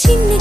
Çinli